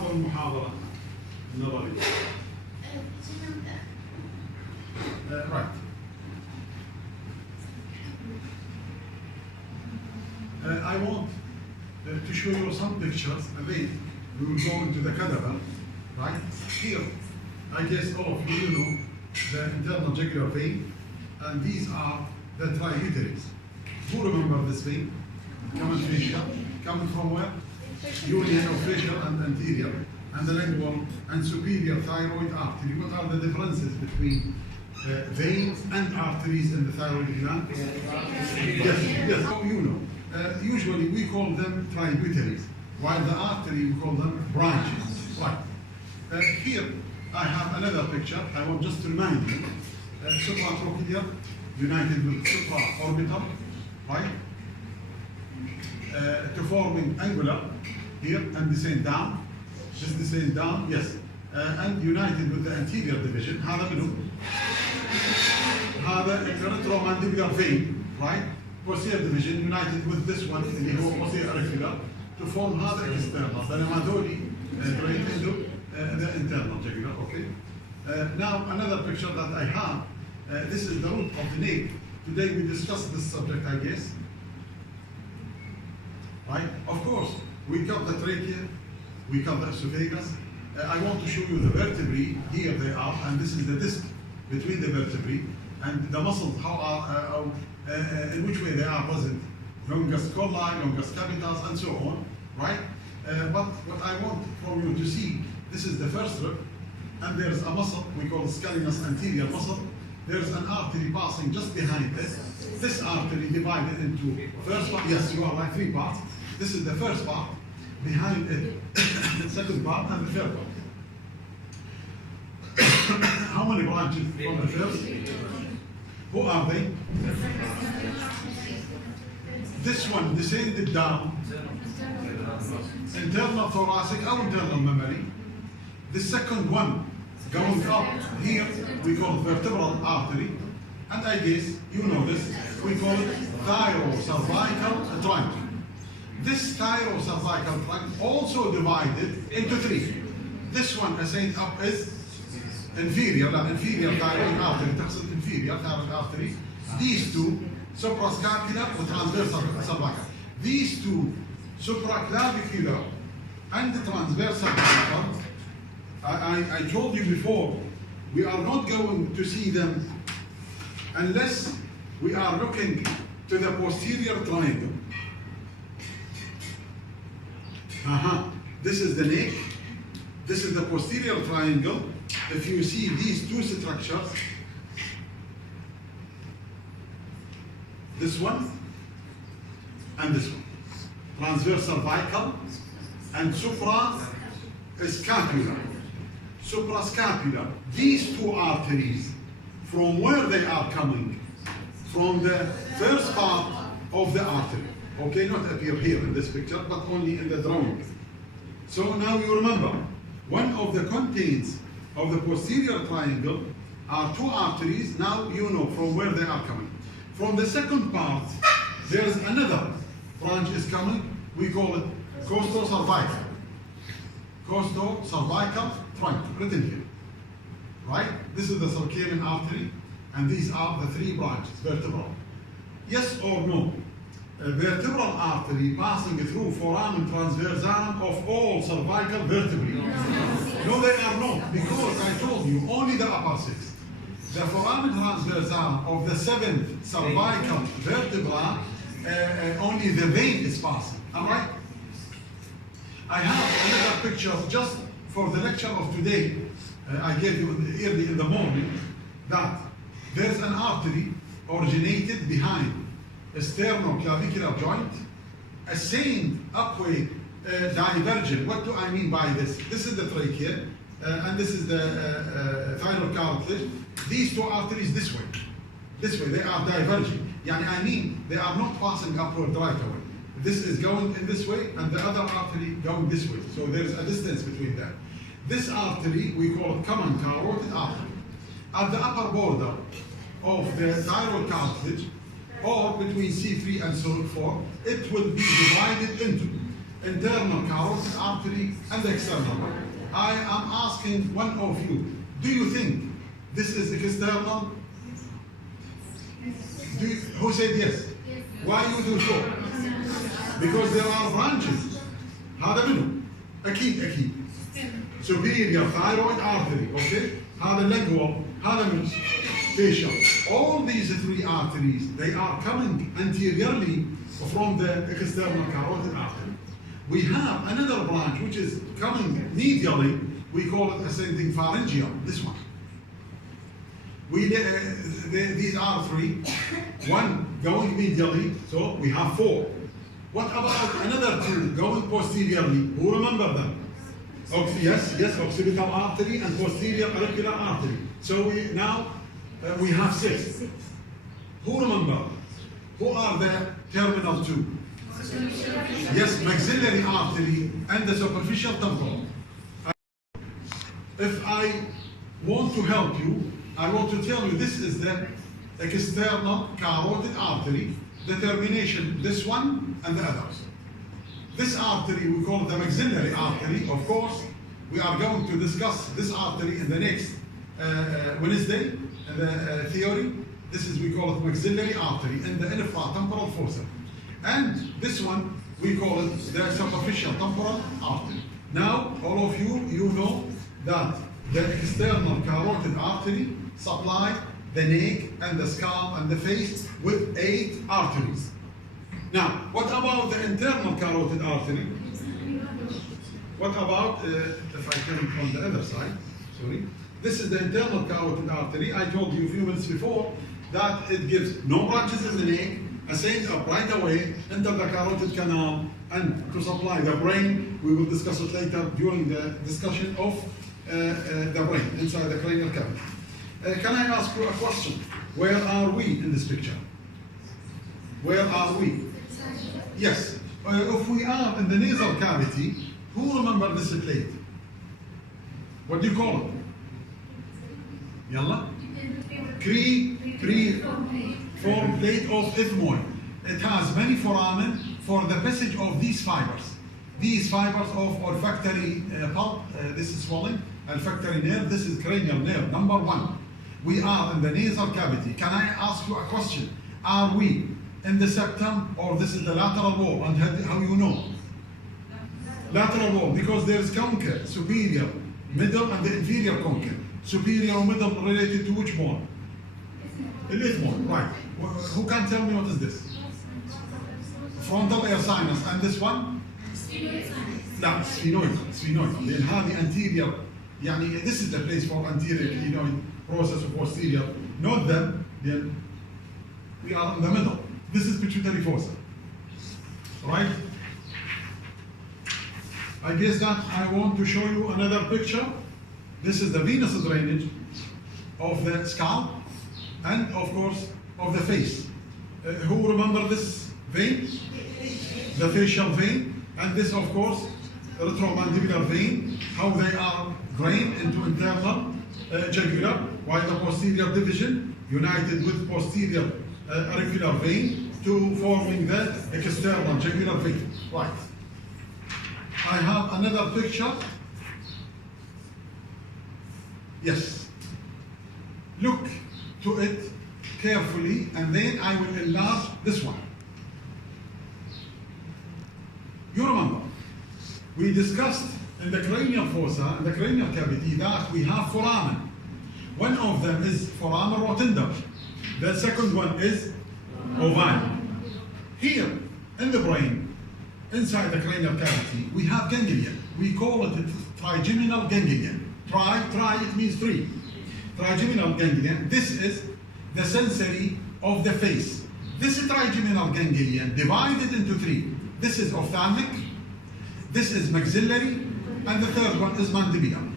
المحاضرة النظرية. Right. I want to show you some pictures, and then we will go into the cadaver. Right here, I guess all of you know the internal jugular vein, and these are the tributaries. Who remember this vein? Common facial, coming from where? Union of facial and anterior, and the lingual and superior thyroid artery. What are the differences between veins and arteries in the thyroid gland? Yes, so you know. Usually we call them tributaries, while the artery we call them branches. Right. Here I have another picture. I want just to remind you. Supratrochlear united with supraorbital, right? To forming angular here and descend down. Just descend down, yes. And united with the anterior division. هذا منه. هذا retromandibular vein, right? Posterior division united with this one اللي هو posterior auricular to form هذا external. بينما هذولي drain into the internal jugular. Okay. Now another picture that I have. This is the root of the neck. Today we discussed this subject, I guess. Right? Of course, we cut the trachea, we cut the esophagus. I want to show you the vertebrae. Here they are, and this is the disc between the vertebrae and the muscles. In which way they are present? Longus colli, longus capitis, and so on. Right? But what I want from you to see, this is the first rib, and there's a muscle we call scalenus anterior muscle. There's an artery passing just behind this. This artery divided into first part. Yes, you are right. 3 parts. This is the first part. Behind it, the second part, and the third part. How many branches from the first? Who are they? This one descended down. Internal thoracic or internal mammary. The second one going up here, we call it vertebral artery. And I guess you know this, we call it thyrocervical trunk. This thyrocervical trunk also divided into 3. This one ascend up is inferior thyroid artery, تقصد inferior thyroid artery. These two, suprascapular and transversal cervical. These two, supraclavicular and transversal cervical. I told you before, we are not going to see them unless we are looking to the posterior triangle. This is the neck. This is the posterior triangle. If you see these two structures, this one and this one, transverse cervical and suprascapular. Suprascapular. These two arteries, from where they are coming? From the first part of the artery. Okay, not appear here in this picture, but only in the drawing. So now you remember, one of the contents of the posterior triangle are 2 arteries. Now you know from where they are coming. From the second part, there's another branch is coming. We call it costocervical. Costocervical trunk, written here. Right? This is the circadian artery, and these are the 3 branches, vertebral. Yes or no? A vertebral artery passing through foramen transversum of all cervical vertebrae. No, they are not, because I told you only the upper 6. The foramen transversum of the 7th cervical vertebra, only the vein is passing. All right? I have another picture just for the lecture of today. I gave you early in the morning that there's an artery originated behind a sternoclavicular joint, ascend upward, divergent. What do I mean by this? This is the trachea, and this is the thyroid cartilage. These 2 arteries this way, they are diverging. I mean, they are not passing upward right away. This is going in this way, and the other artery going this way. So there is a distance between them. This artery, we call it common carotid artery. At the upper border of the thyroid cartilage, or between C3 and C4, it will be divided into internal carotid artery and the external one. I am asking one of you, do you think this is external? Who said yes? Why you do so? Because there are branches. هذا منه أكيد superior thyroid artery, okay? هذا lingual, هذا من facial. All these three arteries, they are coming anteriorly from the external carotid artery. We have another branch which is coming medially. We call it ascending pharyngeal, this one. These are three. One going medially, so we have four. What about another two going posteriorly? Who remember them? Yes, occipital artery and posterior auricular artery. So now we have six. Who remember? Who are the terminal two? Yes, maxillary artery and the superficial temporal. If I want to help you, I want to tell you this is the external carotid artery, the termination, this one and the others. This artery, we call it the maxillary artery. Of course, we are going to discuss this artery in the next Wednesday, the theory. This is, we call it maxillary artery in the infratemporal fossa. And this one, we call it the superficial temporal artery. Now, all of you, you know that the external carotid artery supply the neck and the scalp and the face with 8 arteries. Now, what about the internal carotid artery? What about, if I turn from the other side, sorry. This is the internal carotid artery. I told you a few minutes before that it gives no branches in the neck, ascends up right away, enter the carotid canal, and to supply the brain. We will discuss it later during the discussion of the brain inside the cranial cavity. Can I ask you a question? Where are we in this picture? Where are we? Yes. If we are in the nasal cavity, who remember this plate? What do you call it? Yalla? Form plate of ethmoid. It has many foramen for the passage of these fibers. These fibers of olfactory pulp, this is swelling, olfactory nerve, this is cranial nerve, number 1. We are in the nasal cavity. Can I ask you a question? Are we in the septum or this is the lateral wall? And how you know? Lateral wall, because there is concha, superior, middle, and the inferior concha. Superior or middle related to which bone? The ethmoid, right. Who can tell me what is this? Frontal air sinus. And this one? لا sphenoid. لأن هذه anterior. يعني this is the place for anterior clinoid process of posterior. Note them. Then we are in the middle. This is pituitary fossa. Right? I guess that I want to show you another picture. This is the venous drainage of the scalp and of course of the face. Who remember this vein? The facial vein, and this of course retromandibular vein, how they are drained into internal jugular, while the posterior division united with posterior auricular vein to forming the external jugular vein. Right. I have another picture. Yes. Look to it carefully, and then I will enlarge this one. You remember, we discussed in the cranial fossa, in the cranial cavity, that we have foramen. One of them is foramen rotunda. The second one is ovale. Here, in the brain, inside the cranial cavity, we have ganglion. We call it trigeminal ganglion. Tri, it means three. Trigeminal ganglion. This is the sensory of the face. This trigeminal ganglion divided into 3. This is ophthalmic, this is maxillary, and the third one is mandibular.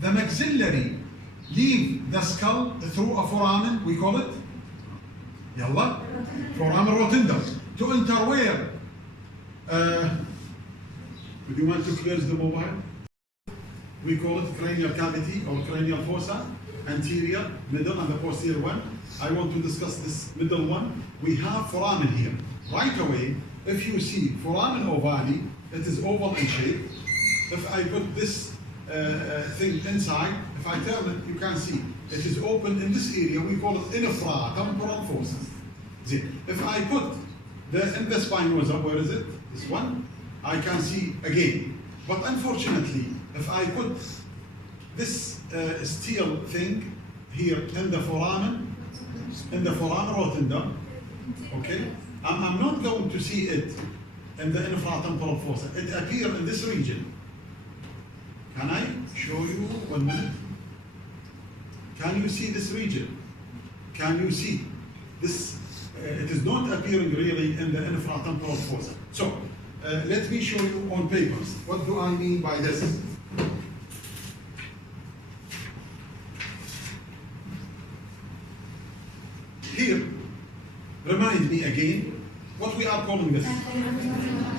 The maxillary leave the skull through a foramen, we call it yalla, foramen rotunda, to enter where? Would you want to close the mobile? We call it cranial cavity or cranial fossa, anterior, middle, and the posterior one. I want to discuss this middle one. We have foramen here. Right away, if you see foramen ovale, it is oval in shape. If I put this thing inside, if I turn it, you can see it is open in this area. We call it infratemporal fossa. See, if I put in the spinosa, where is it? This one, I can see again. But unfortunately, if I put this steel thing here in the foramen rotunda, okay, I'm not going to see it in the infratemporal fossa. It appears in this region. Can I show you 1 minute? Can you see this region? Can you see this? It is not appearing really in the infratemporal fossa. So let me show you on papers. What do I mean by this? Here, remind me again, what we are calling this?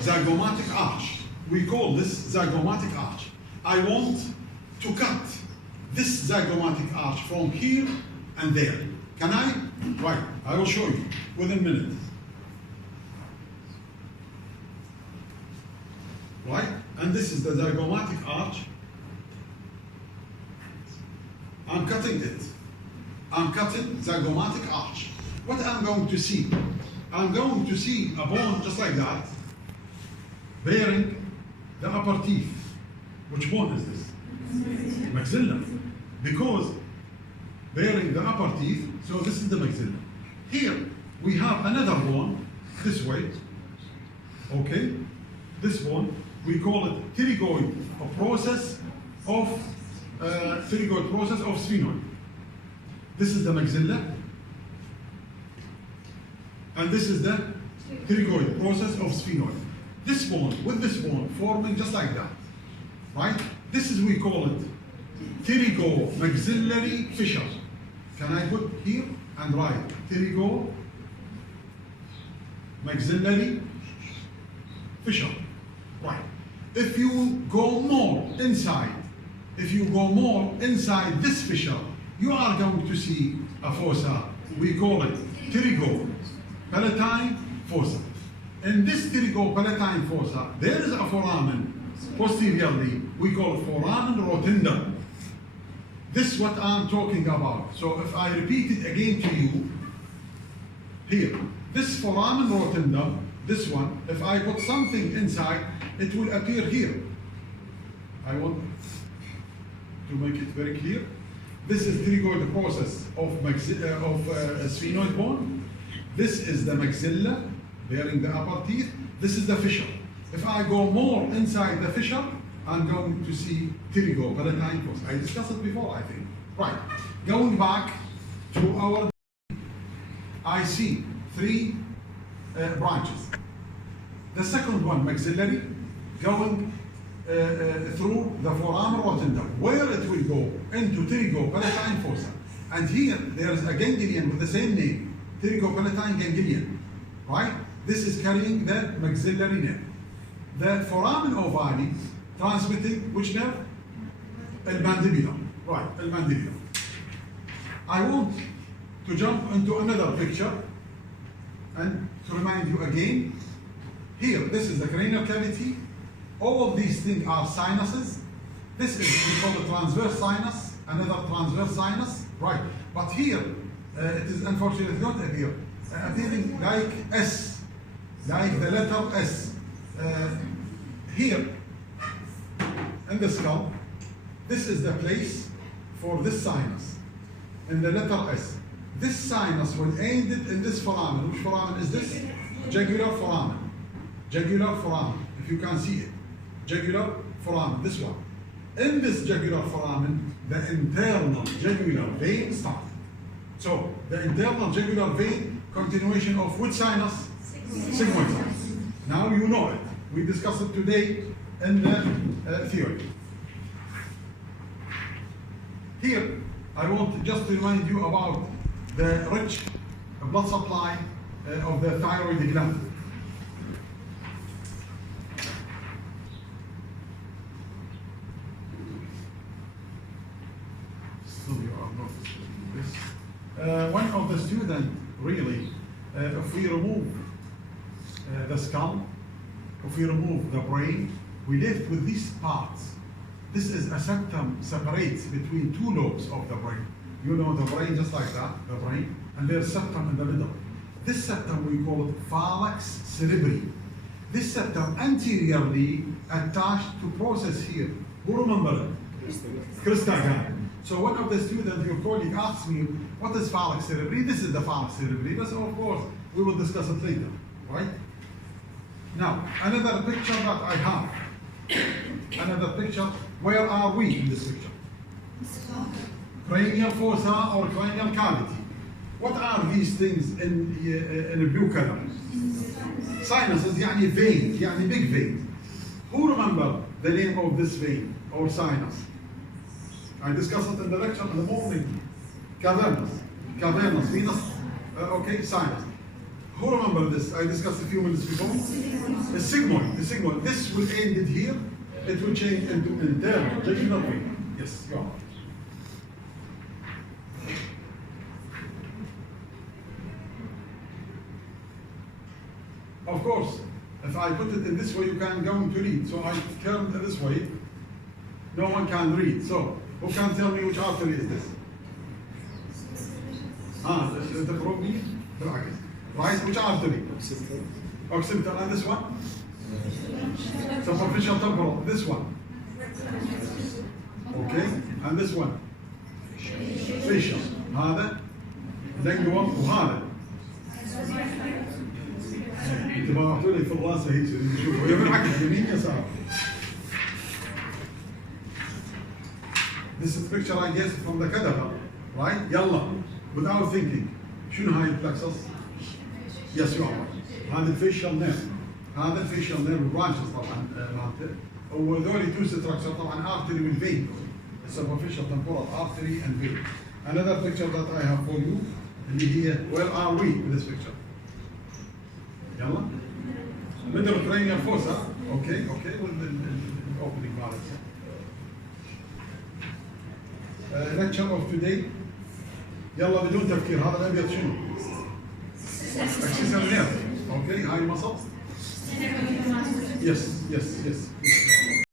Zygomatic arch. We call this zygomatic arch. I want to cut this zygomatic arch from here and there. Can I? Right, I will show you within a minute. Right, and this is the zygomatic arch. I'm cutting it. I'm cutting zygomatic arch. What I'm going to see? I'm going to see a bone just like that, bearing the upper teeth. Which bone is this? Maxilla. Because bearing the upper teeth, so this is the maxilla. Here we have another bone, this way. Okay? This bone, we call it pterygoid process of sphenoid. This is the maxilla. And this is the pterygoid process of sphenoid. This bone with this bone forming just like that. Right? This is, we call it pterygomaxillary fissure. Can I put here and write pterygomaxillary fissure? Right. If you go more inside this fissure, you are going to see a fossa. We call it pterygopalatine fossa. In this pterygopalatine fossa, there is a foramen posteriorly. We call it foramen rotunda. This is what I'm talking about. So if I repeat it again to you, here, this foramen rotunda, this one, if I put something inside, it will appear here. I want to make it very clear. This is pterygoid process of sphenoid bone. This is the maxilla, bearing the upper teeth. This is the fissure. If I go more inside the fissure, I'm going to see pterygopalatine fossa. I discussed it before, I think. Right. Going back to our, I see 3 branches. The second one, maxillary, going through the foramen rotunda, where it will go into pterygopalatine fossa. And here, there is a ganglion with the same name, pterygopalatine ganglion. Right? This is carrying the maxillary nerve. The foramen ovale transmitting which nerve? Mandibular. Right, mandibular. I want to jump into another picture and to remind you again. Here, this is the cranial cavity. All of these things are sinuses. This is, we call the transverse sinus, another transverse sinus. Right, but here, it is unfortunately not appearing like S, like the letter S. Here, in the skull, this is the place for this sinus, in the letter S. This sinus will end it in this foramen. Which foramen is this? Jugular foramen. Jugular foramen, if you can see it. Jugular foramen, this one. In this jugular foramen, the internal jugular vein starts. So, the internal jugular vein, continuation of which sinus? Sigmoid sinus. Now you know it. We discussed it today in the theory. Here, I want just to remind you about the rich blood supply of the thyroid gland. So you are noticing this. One of the students, really, if we remove the skull, if we remove the brain, we left with these parts. This is a septum separates between two lobes of the brain. You know the brain just like that, the brain, and there's septum in the middle. This septum we call it phalanx cerebri. This septum anteriorly attached to process here. Who remember it? Crystal guy. So one of the students, your colleague, asked me, what is phalanx cerebri? This is the phalanx cerebri, but of course, we will discuss it later, right? Now, another picture that I have. Another picture, where are we in this picture? Cranial fossa or cranial cavity. What are these things in a blue color? Sinuses, يعني vein, يعني big vein. Who remember the name of this vein or sinus? I discussed it in the lecture in the morning. Cavernous, venous, okay, sinus. Who remember this? I discussed a few minutes before. The sigmoid. This will end it here. It will change into internal jejunal vein. Yes, go on. Of course, if I put it in this way, you can go to read. So I turned it this way. No one can read. So who can tell me which artery is this? The probably right? Which artery? Occipital. And this one? Superficial temporal. This one. Okay. And this one? Facial. هذا lingual وهذا. انت ما رحتوا لي في الراس هيك شوفوا هي بالعكس يمين يسار. This is the picture I guess from the cadaver, right? يلا without thinking. شنو هاي البلكسس؟ Yes you are. هذا الفيشال نيرف. هذا الفيشال نيرف برانشز طبعا مالته. وذولي تو ستراكشر طبعا artery والفين. Superficial temporal artery and vein. Another picture that I have for you اللي هي where are we in this picture? يلا middle cranial fossa. Okay with the opening part. Lecture of today. يلا بدون تفكير هذا الابيض شنو؟ accessory nerve. Okay, high muscle. Yes.